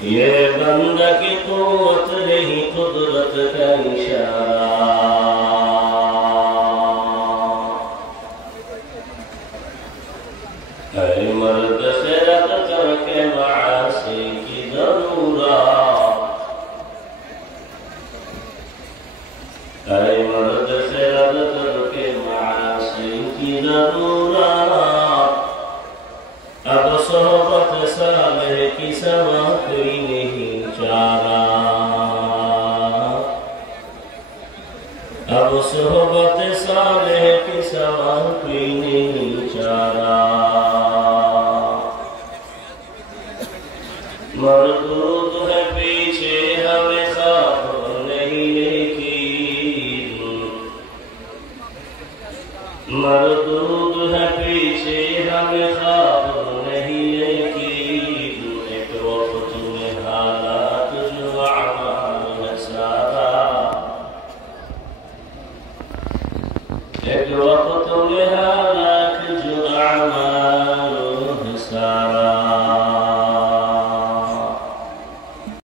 یہ بندہ کی قوت نہیں قدرت کا اشارہ اے مرد سے رد کر کے معاصی کی ضرورت اے مرد سے رد کر کے معاصی کی ضرورت اب صحبت صالح کی سوا کوئی نہیں چارہ اب صحبت صالح کی سوا کوئی نہیں چارہ مردود ہے پیچھے ہمیں خواب نہیں لیکن مردود ہے پیچھے ہمیں خواب نہیں لیکن ایک وقت میں حالات جو اعمال ہے سارا ایک وقت میں